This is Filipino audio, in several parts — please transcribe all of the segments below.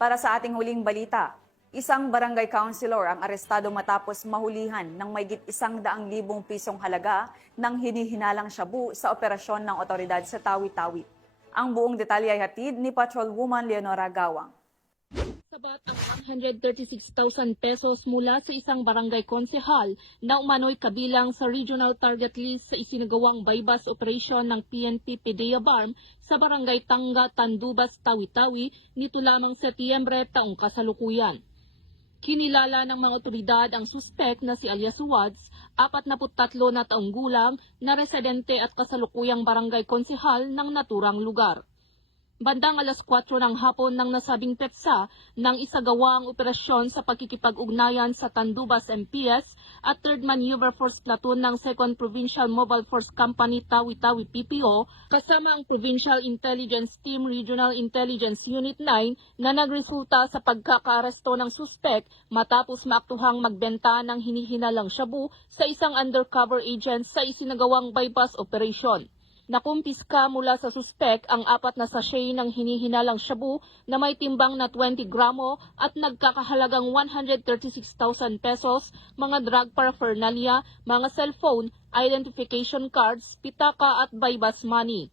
Para sa ating huling balita, isang barangay councilor ang arestado matapos mahulihan ng mahigit 100,000 pisong halaga ng hinihinalang shabu sa operasyon ng otoridad sa Tawi-Tawi. Ang buong detalye ay hatid ni Patrolwoman Leonora Gawang. Sabat ang 136,000 pesos mula sa isang barangay konsehal na umano'y kabilang sa regional target list sa isinagawang bypass operation ng PNP PDEA BARM sa barangay Tangga, Tandubas, Tawi-Tawi nito lamang Setyembre taong kasalukuyan. Kinilala ng mga otoridad ang suspek na si alias Wads, 43 na taong gulang, na residente at kasalukuyang barangay konsehal ng naturang lugar. Bandang alas 4 ng hapon ng nasabing petsa nang isagawa ang operasyon sa pagkikipag-ugnayan sa Tandubas MPS at 3rd Maneuver Force Platoon ng 2nd Provincial Mobile Force Company Tawi-Tawi PPO kasama ang Provincial Intelligence Team Regional Intelligence Unit 9 na nagresulta sa pagkakaaresto ng suspek matapos maaktuhang magbenta ng hinihinalang shabu sa isang undercover agent sa isinagawang bypass operation. Nakumpiska mula sa suspek ang 4 na sachet ng hinihinalang shabu na may timbang na 20 gramo at nagkakahalagang 136,000 pesos, mga drug paraphernalia, mga cellphone, identification cards, pitaka at bypass money.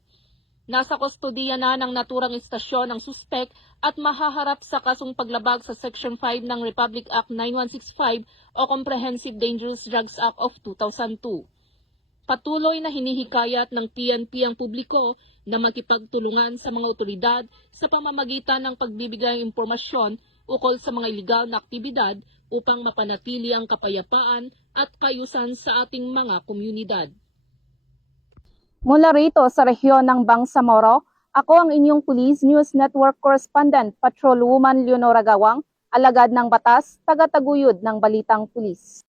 Nasa kustodiya na ng naturang istasyon ang suspek at mahaharap sa kasong paglabag sa Section 5 ng Republic Act 9165 o Comprehensive Dangerous Drugs Act of 2002. Patuloy na hinihikayat ng PNP ang publiko na makipagtulungan sa mga otoridad sa pamamagitan ng pagbibigay ng impormasyon ukol sa mga ilegal na aktibidad upang mapanatili ang kapayapaan at kaayusan sa ating mga komunidad. Mula rito sa rehiyon ng Bangsamoro, ako ang inyong Police News Network Correspondent, Patrolwoman Leonora Gawang, alagad ng batas, taga-taguyod ng Balitang Pulis.